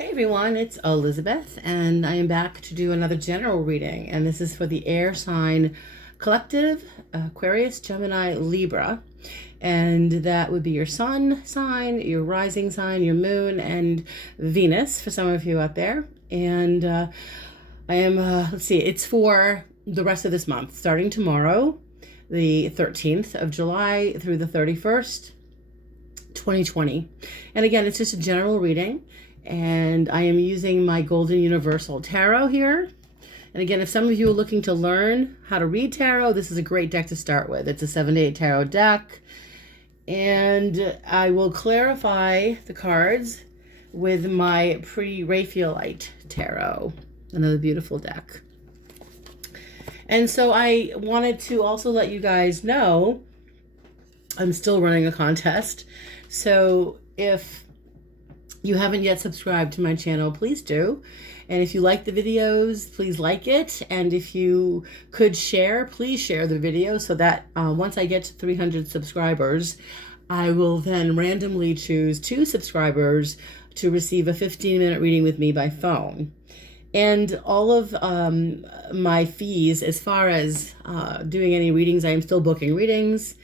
Hey everyone, it's Elizabeth, and I am back to do another general reading. And this is for the air sign collective, Aquarius, Gemini, Libra. And that would be your sun sign, your rising sign, your moon, and Venus for some of you out there. And I am, let's see, it's for the rest of this month, starting tomorrow, the 13th of July through the 31st, 2020. And again, it's just a general reading. And I am using my Golden Universal Tarot here. And again, if some of you are looking to learn how to read tarot, this is a great deck to start with. It's a 7-to-8 tarot deck. And I will clarify the cards with my pre-Raphaelite tarot, another beautiful deck. And so I wanted to also let you guys know I'm still running a contest. So if you haven't yet subscribed to my channel, please do. And if you like the videos, please like it. And if you could share, please share the video so that once I get to 300 subscribers, I will then randomly choose 2 subscribers to receive a 15-minute reading with me by phone. And all of my fees, as far as doing any readings, I am still booking readings.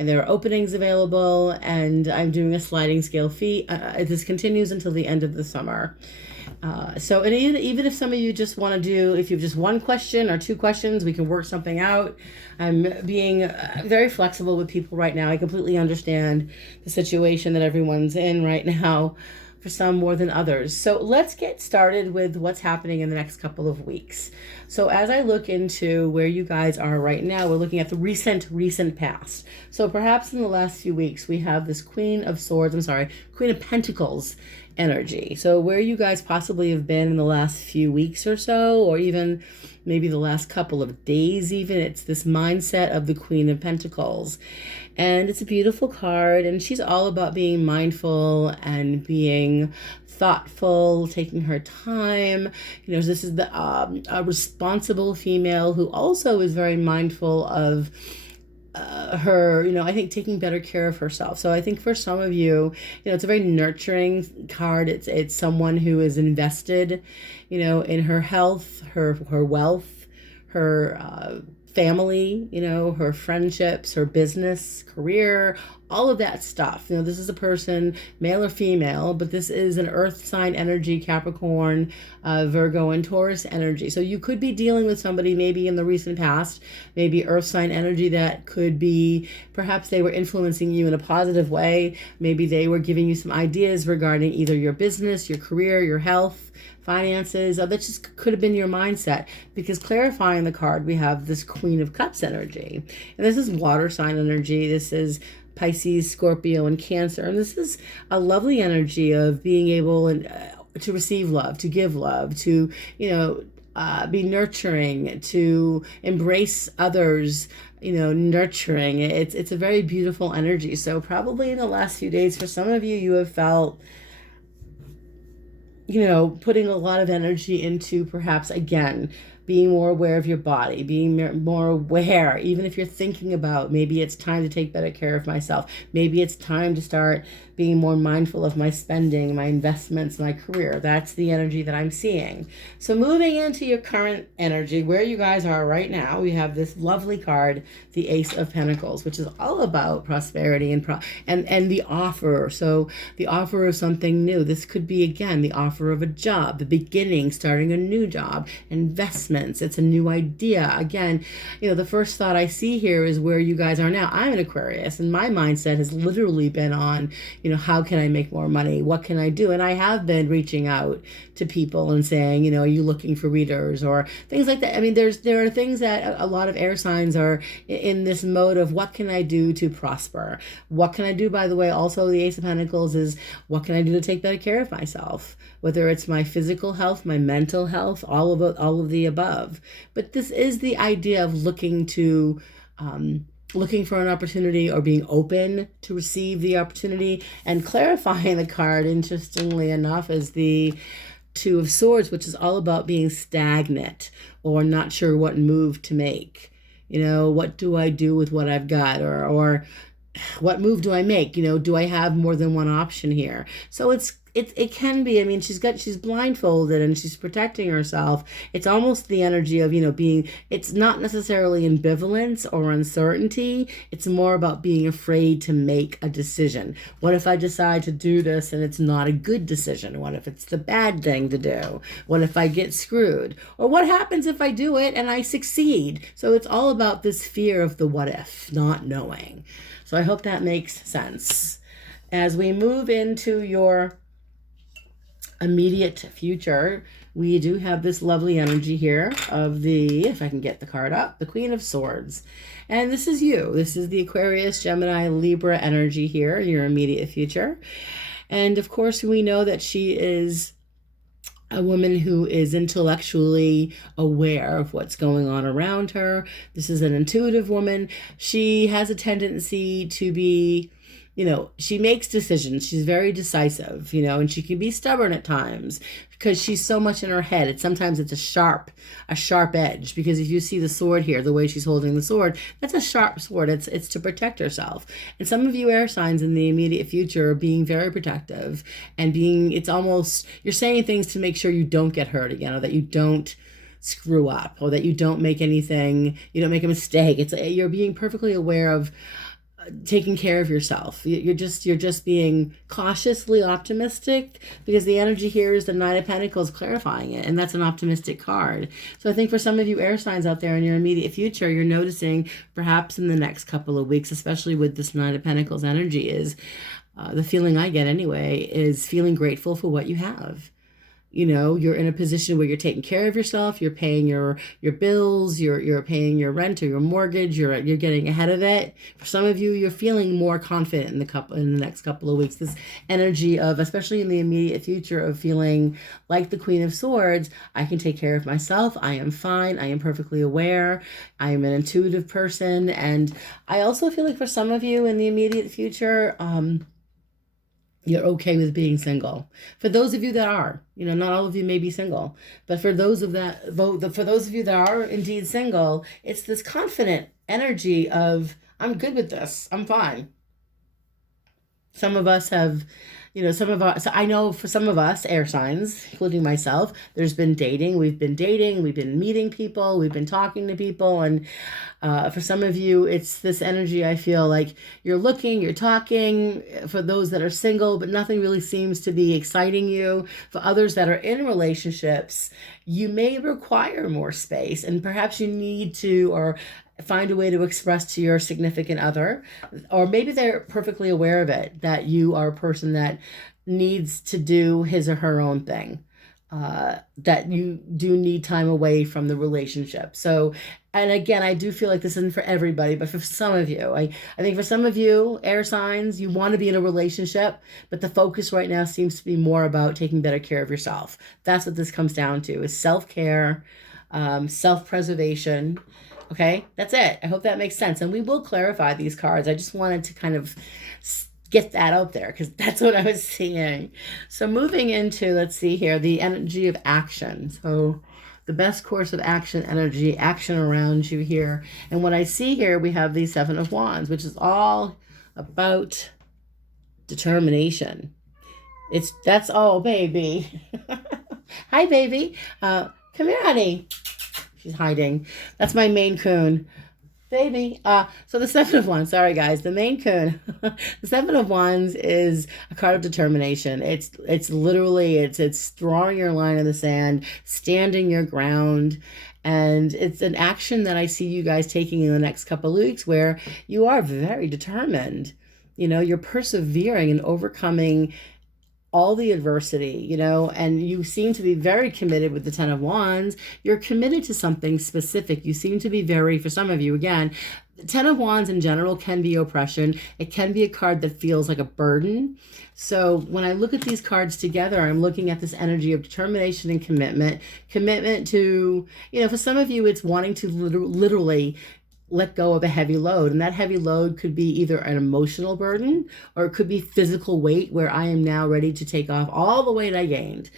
And there are openings available, and I'm doing a sliding scale fee. This continues until the end of the summer. So and even if some of you just want to do, if you have just 1 question or 2 questions, we can work something out. I'm being very flexible with people right now. I completely understand the situation that everyone's in right now, for some more than others. So let's get started with what's happening in the next couple of weeks. So as I look into where you guys are right now, we're looking at the recent past. So perhaps in the last few weeks, we have this Queen of Pentacles energy. So where you guys possibly have been in the last few weeks or so, or even maybe the last couple of days even, it's this mindset of the Queen of Pentacles. And it's a beautiful card, and she's all about being mindful and being thoughtful, taking her time. You know, this is a responsible female who also is very mindful of her, I think taking better care of herself. So I think for some of you, it's a very nurturing card. It's someone who is invested, in her health, her wealth, her family, her friendships, her business, career, all of that stuff. This is a person, male or female, but this is an earth sign energy, Capricorn, Virgo, and Taurus energy. So you could be dealing with somebody maybe in the recent past, maybe earth sign energy that could be, perhaps they were influencing you in a positive way. Maybe they were giving you some ideas regarding either your business, your career, your health, finances. That just could have been your mindset, because clarifying the card, we have this Queen of Cups energy. And this is water sign energy. This is Pisces, Scorpio, and Cancer. And this is a lovely energy of being able to receive love, to give love, to, be nurturing, to embrace others, nurturing. It's a very beautiful energy. So probably in the last few days, for some of you, you have felt, putting a lot of energy into perhaps, again, being more aware of your body, being more aware, even if you're thinking about, maybe it's time to take better care of myself. Maybe it's time to start being more mindful of my spending, my investments, my career. That's the energy that I'm seeing. So moving into your current energy, where you guys are right now, we have this lovely card, the Ace of Pentacles, which is all about prosperity and the offer. So the offer of something new. This could be, again, the offer of a job, the beginning, starting a new job, investments. It's a new idea. Again, the first thought I see here is where you guys are now. I'm an Aquarius, and my mindset has literally been on, how can I make more money? What can I do? And I have been reaching out to people and saying, are you looking for readers or things like that? I mean, there are things that a lot of air signs are in this mode of, what can I do to prosper? What can I do? By the way, also the Ace of Pentacles is, what can I do to take better care of myself? Whether it's my physical health, my mental health, all of the above. But this is the idea of looking for an opportunity, or being open to receive the opportunity. And clarifying the card, interestingly enough, is the Two of Swords, which is all about being stagnant or not sure what move to make. What do I do with what I've got, or what move do I make? Do I have more than one option here? So it's it can be. I mean, she's blindfolded and she's protecting herself. It's almost the energy of, being, it's not necessarily ambivalence or uncertainty. It's more about being afraid to make a decision. What if I decide to do this and it's not a good decision? What if it's the bad thing to do? What if I get screwed? Or what happens if I do it and I succeed? So it's all about this fear of the what if, not knowing. So I hope that makes sense. As we move into your immediate future, we do have this lovely energy here of if I can get the card up, the Queen of Swords. And this is you. This is the Aquarius, Gemini, Libra energy here in your immediate future. And of course, we know that she is a woman who is intellectually aware of what's going on around her. This is an intuitive woman. She has a tendency to be, she makes decisions. She's very decisive, and she can be stubborn at times because she's so much in her head. Sometimes it's a sharp edge, because if you see the sword here, the way she's holding the sword, that's a sharp sword. It's to protect herself. And some of you air signs in the immediate future are being very protective and it's almost, you're saying things to make sure you don't get hurt again, or that you don't screw up, or that you don't make anything, you don't make a mistake. You're being perfectly aware of taking care of yourself. You're just being cautiously optimistic, because the energy here is the Nine of Pentacles clarifying it, and that's an optimistic card. So I think for some of you air signs out there in your immediate future, you're noticing perhaps in the next couple of weeks, especially with this Nine of Pentacles energy, is the feeling I get anyway is feeling grateful for what you have. You're in a position where you're taking care of yourself, you're paying your bills, you're paying your rent or your mortgage, you're getting ahead of it. For some of you, you're feeling more confident in the next couple of weeks. This energy of, especially in the immediate future, of feeling like the Queen of Swords. I can take care of myself. I am fine. I am perfectly aware. I am an intuitive person. And I also feel like for some of you in the immediate future, you're okay with being single. For those of you that are, not all of you may be single, but for those of you that are indeed single, it's this confident energy of, I'm good with this. I'm fine. Some of us have, so I know for some of us, air signs, including myself, there's been dating. We've been meeting people, we've been talking to people. And for some of you, it's this energy, I feel like you're talking. For those that are single, but nothing really seems to be exciting you. For others that are in relationships, you may require more space, and perhaps you need to, or find a way to express to your significant other, or maybe they're perfectly aware of it, that you are a person that needs to do his or her own thing, that you do need time away from the relationship. So, and again, I do feel like this isn't for everybody, but for some of you, I think for some of you, air signs, you want to be in a relationship, but the focus right now seems to be more about taking better care of yourself. That's what this comes down to, is self-care, self-preservation. Okay, that's it. I hope that makes sense. And we will clarify these cards. I just wanted to kind of get that out there because that's what I was seeing. So moving into, let's see here, the energy of action. So the best course of action energy, action around you here. And what I see here, we have the Seven of Wands, which is all about determination. That's all, baby. Hi, baby. Come here, honey. She's hiding. That's my Maine Coon. Baby. So the Seven of Wands, sorry guys, the Maine Coon. The Seven of Wands is a card of determination. It's literally, it's drawing your line in the sand, standing your ground. And it's an action that I see you guys taking in the next couple of weeks where you are very determined. You're persevering and overcoming all the adversity, and you seem to be very committed with the Ten of Wands. You're committed to something specific. You seem to be very, for some of you, again, the Ten of Wands in general can be oppression. It can be a card that feels like a burden. So when I look at these cards together, I'm looking at this energy of determination and commitment to, for some of you, it's wanting to literally let go of a heavy load. And that heavy load could be either an emotional burden or it could be physical weight where I am now ready to take off all the weight I gained,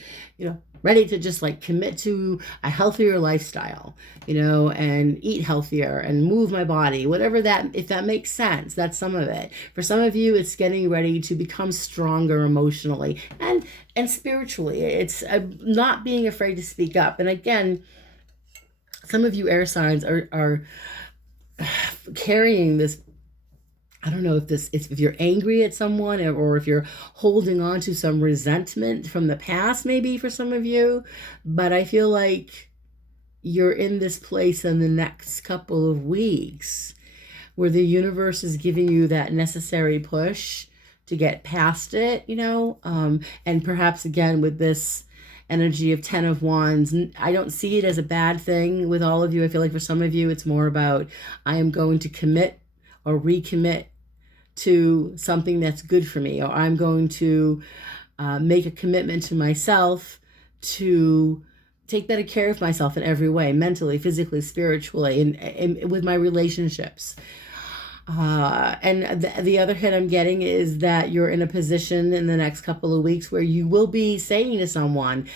ready to just like commit to a healthier lifestyle, and eat healthier and move my body, whatever that, if that makes sense, that's some of it. For some of you, it's getting ready to become stronger emotionally and spiritually. It's not being afraid to speak up. And again, some of you air signs are carrying this. I don't know if you're angry at someone or if you're holding on to some resentment from the past, maybe for some of you, but I feel like you're in this place in the next couple of weeks where the universe is giving you that necessary push to get past it, and perhaps again with this energy of 10 of Wands, I don't see it as a bad thing with all of you. I feel like for some of you, it's more about I am going to commit or recommit to something that's good for me, or I'm going to make a commitment to myself to take better care of myself in every way, mentally, physically, spiritually, and with my relationships. And the other hit I'm getting is that you're in a position in the next couple of weeks where you will be saying to someone,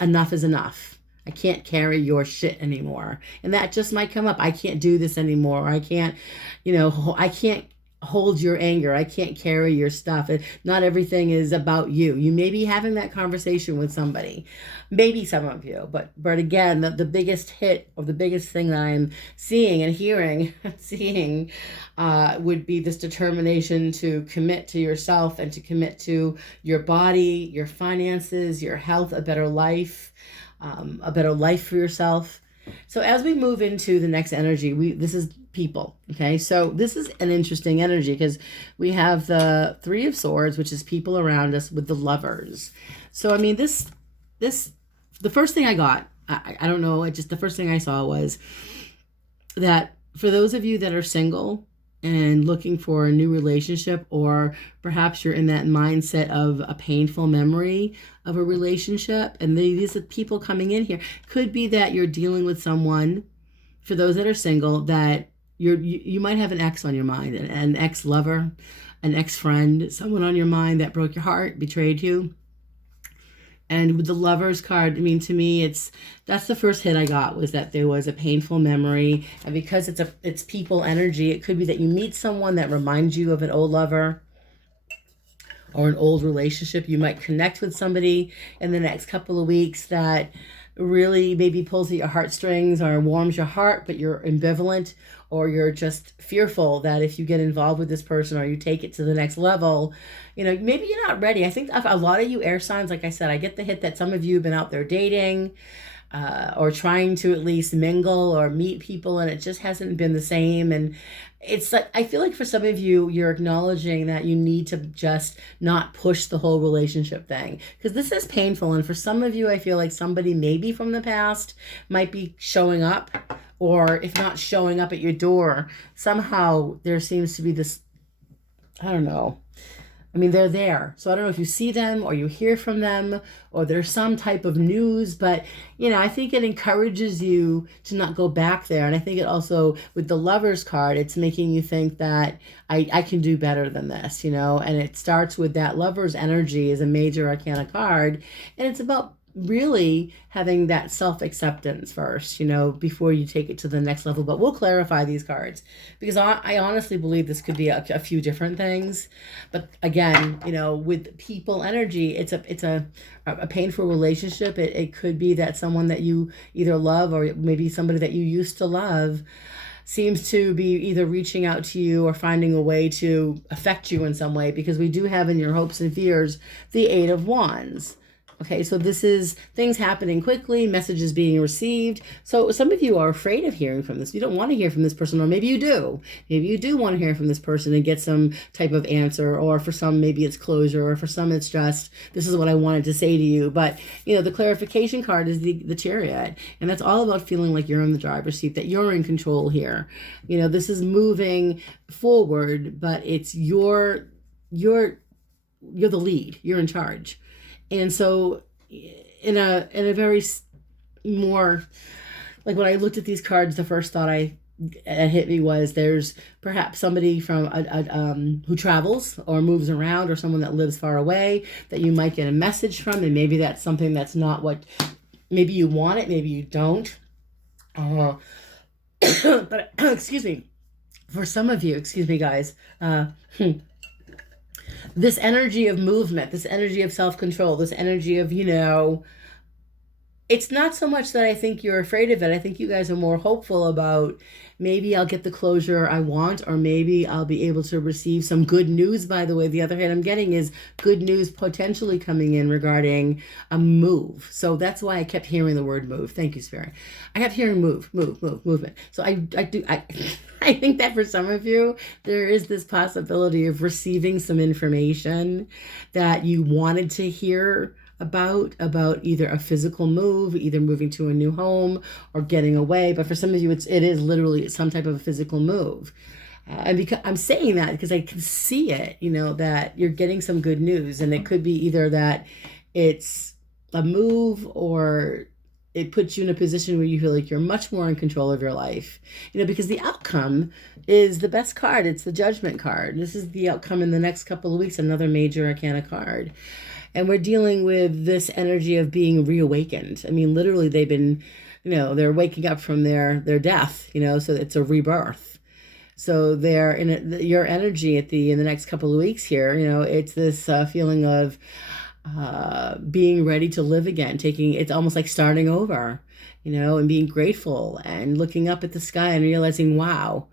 enough is enough. I can't carry your shit anymore. And that just might come up. I can't do this anymore. I can't, I can't hold your anger. I can't carry your stuff. Not everything is about you. You may be having that conversation with somebody, maybe some of you, but again, the biggest hit or the biggest thing that I'm seeing and hearing, would be this determination to commit to yourself and to commit to your body, your finances, your health, a better life for yourself. So as we move into the next energy, this is people. Okay. So this is an interesting energy because we have the Three of Swords, which is people around us, with the Lovers. So, I mean, the first thing I got, I don't know. The first thing I saw was that for those of you that are single and looking for a new relationship, or perhaps you're in that mindset of a painful memory of a relationship, and these are people coming in here, could be that you're dealing with someone, for those that are single, that you might have an ex on your mind, an ex-lover, an ex-friend, someone on your mind that broke your heart, betrayed you. And with the Lovers card, I mean, to me, that's the first hit I got, was that there was a painful memory. And because it's people energy, it could be that you meet someone that reminds you of an old lover or an old relationship. You might connect with somebody in the next couple of weeks that really maybe pulls at your heartstrings or warms your heart, but you're ambivalent, or you're just fearful that if you get involved with this person or you take it to the next level, maybe you're not ready. I think a lot of you air signs, like I said, I get the hit that some of you have been out there dating or trying to at least mingle or meet people, and it just hasn't been the same. And it's like, I feel like for some of you, you're acknowledging that you need to just not push the whole relationship thing, because this is painful. And for some of you, I feel like somebody maybe from the past might be showing up, or if not showing up at your door, somehow there seems to be this, I don't know. I mean, they're there. So I don't know if you see them or you hear from them or there's some type of news, but, I think it encourages you to not go back there. And I think it also, with the Lovers card, it's making you think that I can do better than this, and it starts with that Lovers energy as a major arcana card. And it's about really having that self-acceptance first, before you take it to the next level. But we'll clarify these cards, because I honestly believe this could be a few different things. But again, with people energy, it's a painful relationship. It could be that someone that you either love, or maybe somebody that you used to love, seems to be either reaching out to you or finding a way to affect you in some way, because we do have in your hopes and fears the Eight of Wands. Okay, so this is things happening quickly, messages being received. So some of you are afraid of hearing from this. You don't want to hear from this person, or maybe you do. Maybe you do want to hear from this person and get some type of answer, or for some, maybe it's closure, or for some, it's just, this is what I wanted to say to you. But, the clarification card is the Chariot, and that's all about feeling like you're in the driver's seat, that you're in control here. This is moving forward, but it's you're the lead. You're in charge. And so in a very more, like when I looked at these cards, the first thought hit me was there's perhaps somebody from who travels or moves around, or someone that lives far away that you might get a message from, and maybe that's something that's not what, maybe you want it, maybe you don't. But excuse me, for some of you, excuse me, guys, this energy of movement, this energy of self-control, this energy of, it's not so much that I think you're afraid of it. I think you guys are more hopeful about, maybe I'll get the closure I want, or maybe I'll be able to receive some good news. By the way, the other hand I'm getting is good news potentially coming in regarding a move. So that's why I kept hearing the word move. Thank you, Spirit. I kept hearing movement. So I think that for some of you, there is this possibility of receiving some information that you wanted to hear about either a physical move, either moving to a new home or getting away. But for some of you, it is literally some type of a physical move. And because I'm saying that because I can see it, that you're getting some good news, and it could be either that it's a move, or it puts you in a position where you feel like you're much more in control of your life, because the outcome is the best card. It's the Judgment card. This is the outcome in the next couple of weeks, another major arcana card. And we're dealing with this energy of being reawakened. I mean, literally they've been, they're waking up from their death, so it's a rebirth. So they're in your energy in the next couple of weeks here, it's this feeling of being ready to live again, it's almost like starting over, and being grateful and looking up at the sky and realizing, wow,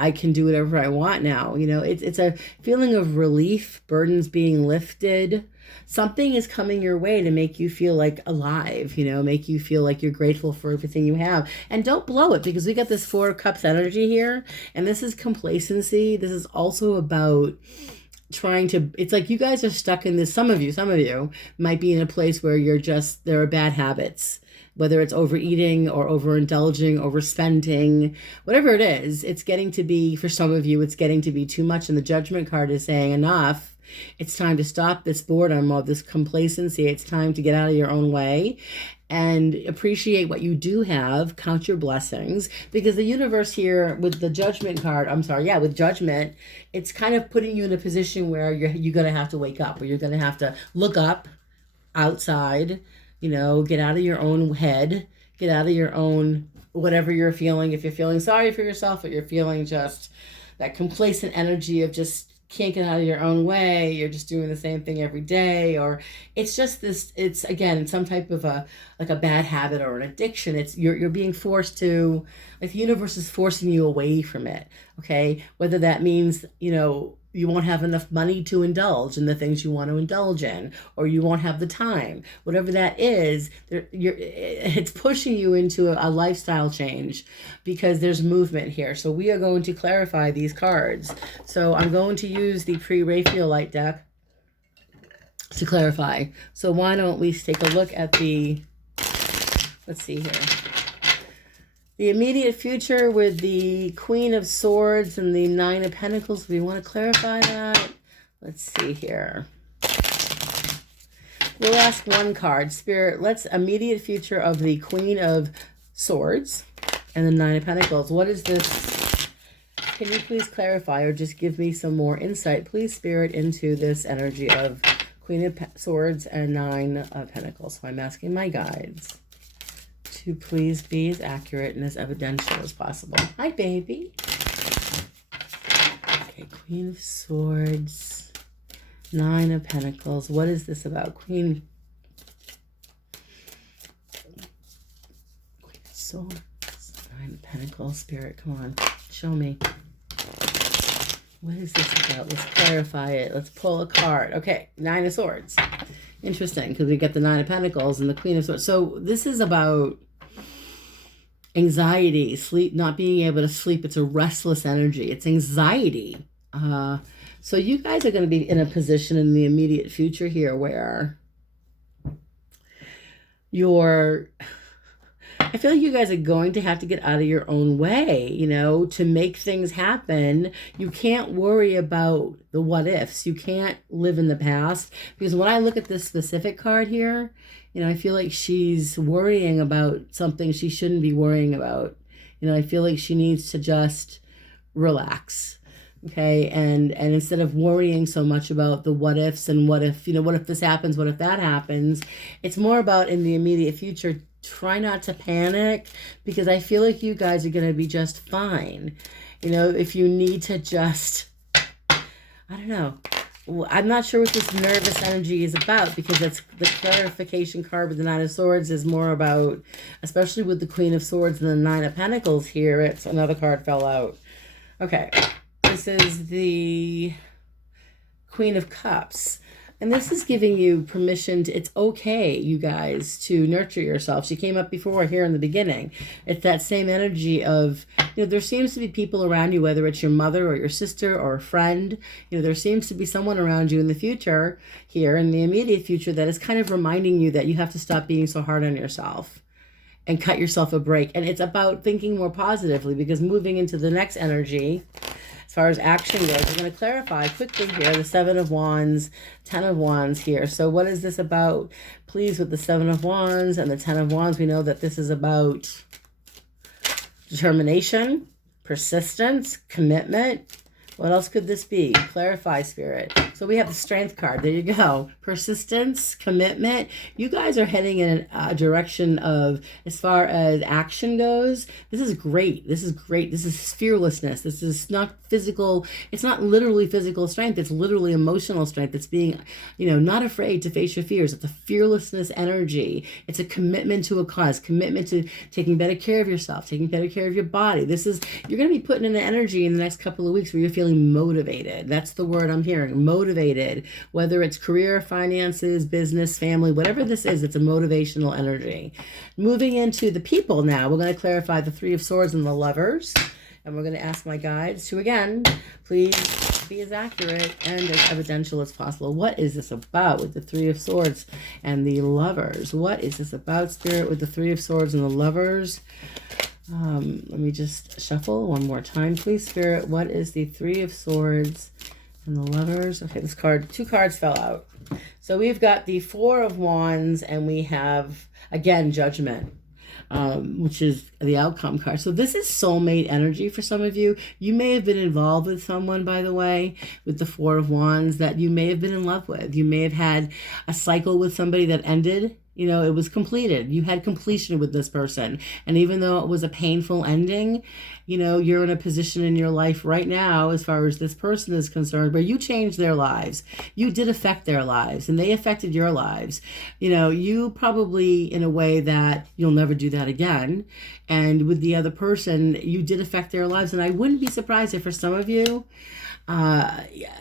I can do whatever I want now. It's a feeling of relief, burdens being lifted. Something is coming your way to make you feel like alive, make you feel like you're grateful for everything you have. And don't blow it, because we got this 4 cups energy here, and this is complacency. This is also about it's like you guys are stuck in this. Some of you might be in a place where there are bad habits, whether it's overeating or overindulging, overspending, whatever it is, it's getting to be, for some of you, it's getting to be too much. And the Judgment card is saying, enough. It's time to stop this boredom or this complacency. It's time to get out of your own way and appreciate what you do have. Count your blessings, because the universe here with the Judgment card, with Judgment, it's kind of putting you in a position where you're going to have to wake up, or you're going to have to look up outside, get out of your own head, get out of your own, whatever you're feeling. If you're feeling sorry for yourself, or you're feeling just that complacent energy of just can't get out of your own way, you're just doing the same thing every day, or it's just this, it's again, some type of a bad habit or an addiction. It's you're being forced to, like the universe is forcing you away from it. Okay. Whether that means, you won't have enough money to indulge in the things you want to indulge in, or you won't have the time, whatever that is, it's pushing you into a lifestyle change, because there's movement here. So we are going to clarify these cards. So I'm going to use the pre-Raphaelite deck to clarify. So why don't we take a look at let's see here. The immediate future with the Queen of Swords and the 9 of Pentacles. We want to clarify that. Let's see here. We'll ask one card. Spirit, let's immediate future of the Queen of Swords and the 9 of Pentacles. What is this? Can you please clarify, or just give me some more insight, please, Spirit, into this energy of Queen of Swords and 9 of Pentacles? So I'm asking my guides to please be as accurate and as evidential as possible. Hi, baby. Okay, Queen of Swords, 9 of Pentacles. What is this about? Queen of Swords, 9 of Pentacles. Spirit, come on, show me. What is this about? Let's clarify it. Let's pull a card. Okay, 9 of Swords. Interesting, because we get the 9 of Pentacles and the Queen of Swords. So this is about anxiety, sleep, not being able to sleep. It's a restless energy. It's anxiety. So you guys are going to be in a position in the immediate future here where I feel like you guys are going to have to get out of your own way, to make things happen. You can't worry about the what ifs. You can't live in the past, because when I look at this specific card here, I feel like she's worrying about something she shouldn't be worrying about. I feel like she needs to just relax. Okay. And instead of worrying so much about the what ifs and what if, what if this happens, what if that happens, it's more about in the immediate future, try not to panic, because I feel like you guys are going to be just fine. If you need to just, I don't know. I'm not sure what this nervous energy is about, because it's the clarification card with the Nine of Swords is more about, especially with the Queen of Swords and the Nine of Pentacles here, it's another card fell out. Okay. This is the Queen of Cups. And this is giving you permission to, it's okay, you guys, to nurture yourself. She came up before here in the beginning. It's that same energy of, there seems to be people around you, whether it's your mother or your sister or a friend. There seems to be someone around you in the future, here in the immediate future, that is kind of reminding you that you have to stop being so hard on yourself and cut yourself a break. And it's about thinking more positively, because moving into the next energy, as far as action goes, we're going to clarify quickly here the Seven of Wands, Ten of Wands here. So what is this about? Please, with the Seven of Wands and the Ten of Wands, we know that this is about determination, persistence, commitment. What else could this be? Clarify, Spirit. So we have the Strength card. There you go. Persistence, commitment. You guys are heading in a direction of, as far as action goes, this is great. This is great. This is fearlessness. This is not physical. It's not literally physical strength. It's literally emotional strength. It's being, not afraid to face your fears. It's a fearlessness energy. It's a commitment to a cause, commitment to taking better care of yourself, taking better care of your body. You're going to be putting in an energy in the next couple of weeks where you're feeling motivated. That's the word I'm hearing. Motivated. Whether it's career, finances, business, family, whatever this is, it's a motivational energy. Moving into the people now, we're going to clarify the Three of Swords and the Lovers. And we're going to ask my guides to, again, please be as accurate and as evidential as possible. What is this about with the Three of Swords and the Lovers? What is this about, Spirit, with the Three of Swords and the Lovers? Let me just shuffle one more time, please, Spirit. What is the Three of Swords and the Lovers? Okay, two cards fell out. So we've got the Four of Wands, and we have, again, Judgment, which is the outcome card. So this is soulmate energy for some of you. You may have been involved with someone, by the way, with the Four of Wands, that you may have been in love with. You may have had a cycle with somebody that ended. It was completed. You had completion with this person. And even though it was a painful ending, you're in a position in your life right now, as far as this person is concerned, where you changed their lives. You did affect their lives, and they affected your lives. You probably, in a way that you'll never do that again. And with the other person, you did affect their lives. And I wouldn't be surprised if for some of you,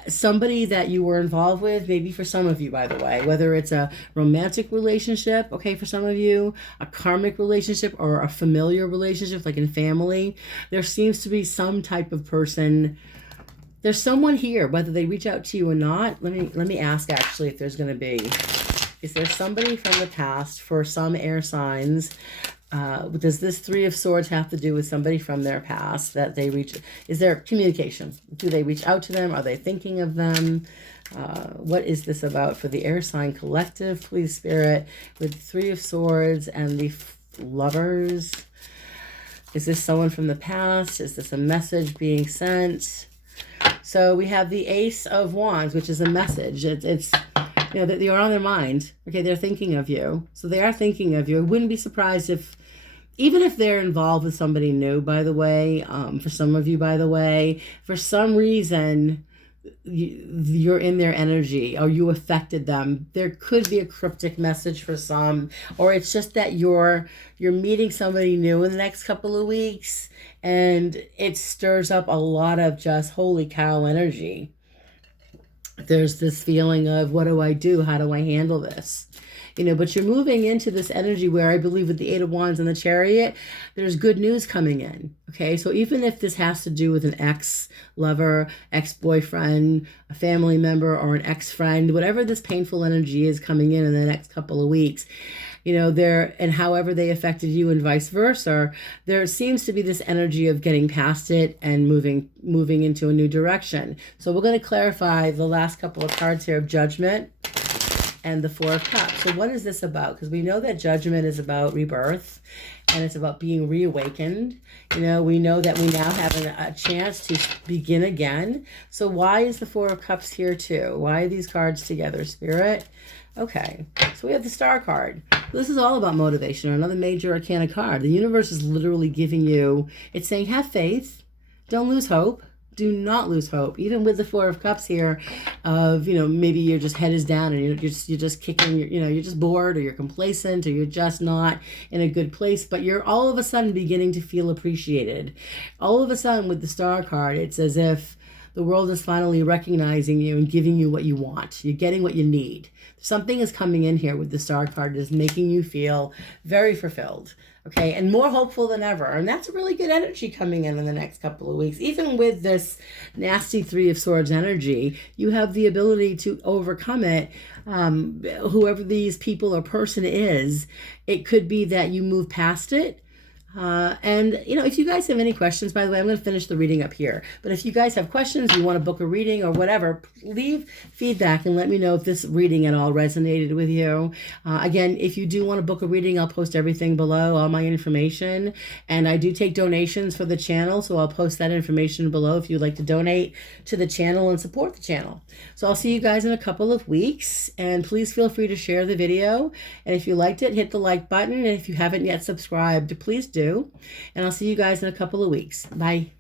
somebody that you were involved with, maybe for some of you, by the way, whether it's a romantic relationship, okay, for some of you, a karmic relationship, or a familiar relationship, like in family, there seems to be some type of person. There's someone here, whether they reach out to you or not. Let me ask, actually, if there's going to be, is there somebody from the past for some air signs? Does this Three of Swords have to do with somebody from their past that they reach? Is there communication? Do they reach out to them? Are they thinking of them? What is this about for the air sign collective, please, Spirit, with the Three of Swords and the Lovers? Is this someone from the past? Is this a message being sent? So we have the Ace of Wands, which is a message. It's that you're on their mind. Okay, they're thinking of you. So they are thinking of you. I wouldn't be surprised even if they're involved with somebody new, by the way, for some of you, by the way, for some reason, you're in their energy or you affected them. There could be a cryptic message for some, or it's just that you're meeting somebody new in the next couple of weeks, and it stirs up a lot of just holy cow energy. There's this feeling of, what do I do? How do I handle this? But you're moving into this energy where I believe with the Eight of Wands and the Chariot, there's good news coming in. Okay, so even if this has to do with an ex-lover, ex-boyfriend, a family member, or an ex-friend, whatever this painful energy is coming in the next couple of weeks, and however they affected you and vice versa, there seems to be this energy of getting past it and moving into a new direction. So we're going to clarify the last couple of cards here of Judgment and the Four of Cups. So what is this about? Because we know that Judgment is about rebirth, and it's about being reawakened. You know, we know that we now have a chance to begin again. So why is the Four of Cups here too? Why are these cards together, Spirit? Okay, so we have the Star card. This is all about motivation, another major arcana card. The universe is literally giving you, it's saying have faith, don't lose hope. Do not lose hope. Even with the Four of Cups here, of, you know, maybe your just head is down and you're just kicking, you know, you're just bored or you're complacent or you're just not in a good place, but you're all of a sudden beginning to feel appreciated. All of a sudden with the Star card, it's as if the world is finally recognizing you and giving you what you want. You're getting what you need. Something is coming in here with the Star card that is making you feel very fulfilled. Okay, and more hopeful than ever. And that's a really good energy coming in the next couple of weeks. Even with this nasty Three of Swords energy, you have the ability to overcome it. Whoever these people or person is, it could be that you move past it. And, you know, if you guys have any questions, by the way, I'm going to finish the reading up here. But if you guys have questions, you want to book a reading or whatever, leave feedback and let me know if this reading at all resonated with you. Again, if you do want to book a reading, I'll post everything below, all my information. And I do take donations for the channel, so I'll post that information below if you'd like to donate to the channel and support the channel. So I'll see you guys in a couple of weeks. And please feel free to share the video. And if you liked it, hit the like button. And if you haven't yet subscribed, please do. And I'll see you guys in a couple of weeks. Bye.